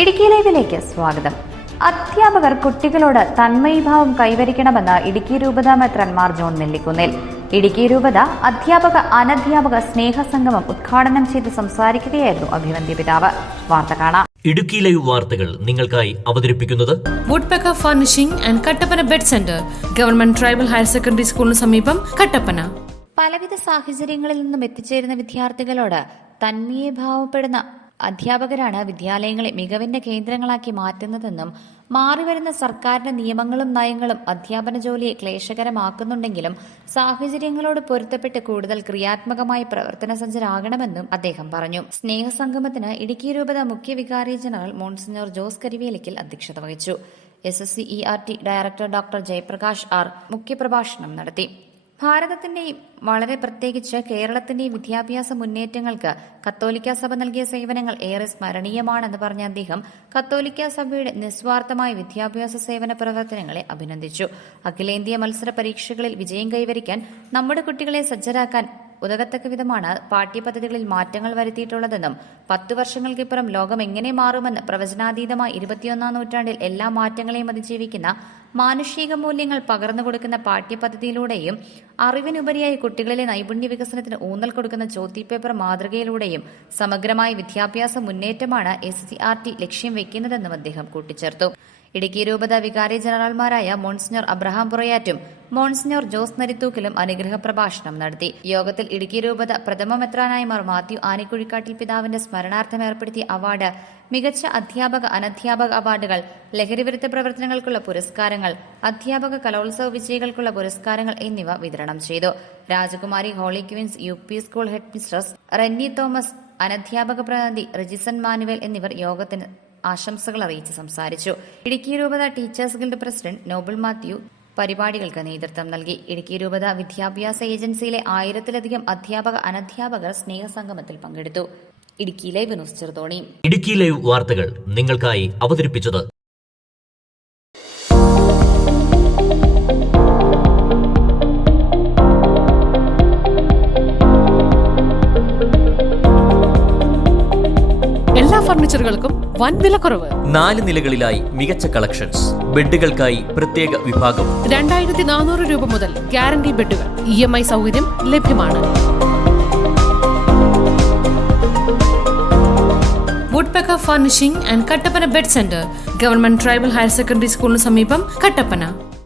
ഇടുക്കി ലൈവിലേക്ക് സ്വാഗതം. അധ്യാപകർ കുട്ടികളോട് തന്മയീഭാവം കൈവരിക്കണമെന്ന് ഇടുക്കി രൂപത മെത്രാൻ ജോൺ നെല്ലിക്കുന്നിൽ. ഇടുക്കി രൂപത അധ്യാപക അനധ്യാപക സ്നേഹസംഗമം ഉദ്ഘാടനം ചെയ്ത് സംസാരിക്കുകയായിരുന്നു അഭിവന്ദ്യ പിതാവ്. വാർത്ത കാണാം. ഇടുക്കി ലൈവ് വാർത്തകൾ നിങ്ങൾക്കായി അവതരിപ്പിക്കുന്നത് woodpecker furnishing and Kattappana bed centre, government tribal higher secondary സ്കൂളിന് സമീപം, കട്ടപ്പന. പലവിധ സാഹചര്യങ്ങളിൽ നിന്നും എത്തിച്ചേരുന്ന വിദ്യാർത്ഥികളോട് തന്മയീഭാവപ്പെടുന്ന അധ്യാപകരാണ് വിദ്യാലയങ്ങളെ മികവിന്റെ കേന്ദ്രങ്ങളാക്കി മാറ്റുന്നതെന്നും മാറിവരുന്ന സർക്കാരിന്റെ നിയമങ്ങളും നയങ്ങളും അധ്യാപന ജോലിയെ ക്ലേശകരമാക്കുന്നുണ്ടെങ്കിലും സാഹചര്യങ്ങളോട് പൊരുത്തപ്പെട്ട് കൂടുതൽ ക്രിയാത്മകമായ പ്രവർത്തന സജ്ജരാകണമെന്നും അദ്ദേഹം പറഞ്ഞു. സ്നേഹസംഗമത്തിന് ഇടുക്കി രൂപത മുഖ്യ വികാരി ജനറൽ മോൺസിഞ്ഞോർ ജോസ് കരിവേലിക്കൽ അധ്യക്ഷത വഹിച്ചു. SSCERT director doctor Jayaprakash R മുഖ്യപ്രഭാഷണം നടത്തി. ഭാരതത്തിന്റെയും വളരെ പ്രത്യേകിച്ച് കേരളത്തിന്റെയും വിദ്യാഭ്യാസ മുന്നേറ്റങ്ങൾക്ക് കത്തോലിക്ക സഭ നൽകിയ സേവനങ്ങൾ ഏറെ സ്മരണീയമാണെന്ന് പറഞ്ഞ അദ്ദേഹം കത്തോലിക്ക സഭയുടെ നിസ്വാർത്ഥമായ വിദ്യാഭ്യാസ സേവന പ്രവർത്തനങ്ങളെ അഭിനന്ദിച്ചു. അഖിലേന്ത്യാ മത്സര പരീക്ഷകളിൽ വിജയം കൈവരിക്കാൻ നമ്മുടെ കുട്ടികളെ സജ്ജരാക്കാൻ ഉതകത്തക്ക വിധമാണ് പാഠ്യപദ്ധതികളിൽ മാറ്റങ്ങൾ വരുത്തിയിട്ടുള്ളതെന്നും 10 വർഷങ്ങൾക്കിപ്പുറം ലോകം എങ്ങനെ മാറുമെന്ന് പ്രവചനാതീതമായ 21ാം നൂറ്റാണ്ടിൽ എല്ലാ മാറ്റങ്ങളെയും അതിജീവിക്കുന്ന മാനുഷിക മൂല്യങ്ങൾ പകർന്നു കൊടുക്കുന്ന പാഠ്യപദ്ധതിയിലൂടെയും അറിവിനുപരിയായി കുട്ടികളിലെ നൈപുണ്യ വികസനത്തിന് ഊന്നൽ കൊടുക്കുന്ന ചോദ്യപേപ്പർ മാതൃകയിലൂടെയും സമഗ്രമായ വിദ്യാഭ്യാസ മുന്നേറ്റമാണ് SSCERT ലക്ഷ്യം വെക്കുന്നതെന്നും അദ്ദേഹം കൂട്ടിച്ചേർത്തു. ഇടുക്കി രൂപത വികാരി ജനറൽമാരായ മോൺസിഞ്ഞോർ അബ്രഹാം പുറയാറ്റും മോൺസിഞ്ഞോർ ജോസ് നരിത്തൂക്കിലും അനുഗ്രഹ പ്രഭാഷണം നടത്തി. യോഗത്തിൽ ഇടുക്കി രൂപത പ്രഥമ മെത്രാനായ മാത്യു ആനിക്കുഴിക്കാട്ടിൽ പിതാവിന്റെ സ്മരണാർത്ഥം ഏർപ്പെടുത്തിയ അവാർഡ്, മികച്ച അധ്യാപക അനധ്യാപക അവാർഡുകൾ, ലഹരിവിരുദ്ധ പ്രവർത്തനങ്ങൾക്കുള്ള പുരസ്കാരങ്ങൾ, അധ്യാപക കലോത്സവ വിജയികൾക്കുള്ള പുരസ്കാരങ്ങൾ എന്നിവ വിതരണം ചെയ്തു. Rajakumari Holy Queens UP school head mistress Renny Thomas, അനധ്യാപക പ്രതിനിധി റിജിസൺ മാനുവേൽ എന്നിവർ യോഗത്തിന് ആശംസകൾ അറിയിച്ച് സംസാരിച്ചു. ഇടുക്കി രൂപത teachers guild president Noble Mathew പരിപാടികൾക്ക് നേതൃത്വം നൽകി. ഇടുക്കി രൂപത വിദ്യാഭ്യാസ ഏജൻസിയിലെ 1000-ലധികം അധ്യാപക അനധ്യാപകർ സ്നേഹസംഗമത്തിൽ പങ്കെടുത്തു. Idukki live news Cheruthoni. Idukki live വാർത്തകൾ നിങ്ങൾക്കായി അവതരിപ്പിച്ചത് എല്ലാ ഫർണിച്ചറുകൾക്കും വൻ വിലക്കുറവ്. 4 നിലകളിലായി മികച്ച കളക്ഷൻസ്. ബെഡുകൾക്കായി പ്രത്യേക വിഭാഗം. 2400 രൂപ മുതൽ ഗ്യാരണ്ടി ബെഡുകൾ. EMI സൗകര്യം ലഭ്യമാണ്. Woodpecker furnishing and Kattappana bed centre, government tribal higher secondary സ്കൂളിന് സമീപം, കട്ടപ്പന.